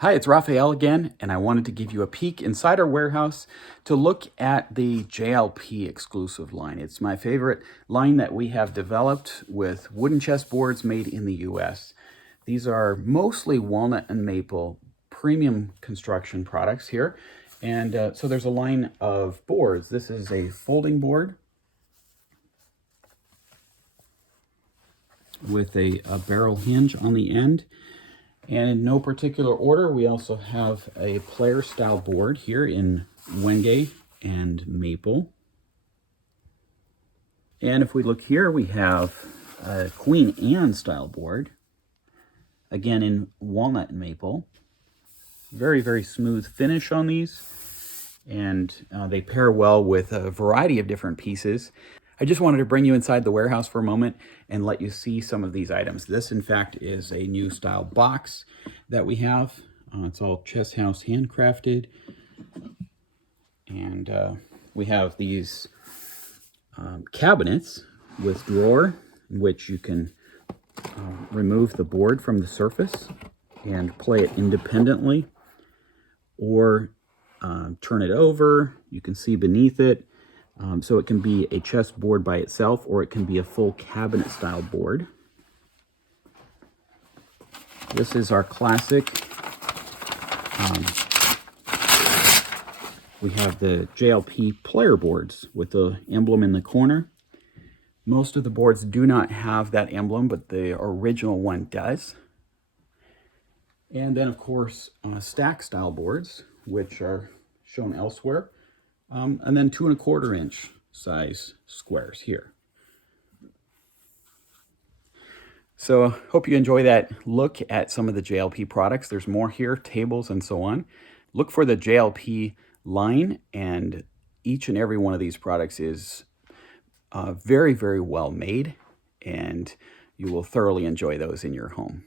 Hi, it's Raphael again, and I wanted to give you a peek inside our warehouse to look at the JLP exclusive line. It's my favorite line that we have developed with wooden chessboards made in the US. These are mostly walnut and maple premium construction products here. And so there's a line of boards. This is a folding board with a barrel hinge on the end. And in no particular order, we also have a player style board here in Wenge and maple. And if we look here, we have a Queen Anne style board, again in walnut and maple. Very, very smooth finish on these, and they pair well with a variety of different pieces. I just wanted to bring you inside the warehouse for a moment and let you see some of these items. This, in fact, is a new style box that we have. It's all Chess House handcrafted. And we have these cabinets with drawer, in which you can remove the board from the surface and play it independently, or turn it over. You can see beneath it. So it can be a chess board by itself, or it can be a full cabinet style board. This is our classic. We have the JLP player boards with the emblem in the corner. Most of the boards do not have that emblem, but the original one does. And then, of course, stack style boards, which are shown elsewhere. And then 2 1/4 inch size squares here. So hope you enjoy that look at some of the JLP products. There's more here, tables and so on. Look for the JLP line, and each and every one of these products is very, very well made, and you will thoroughly enjoy those in your home.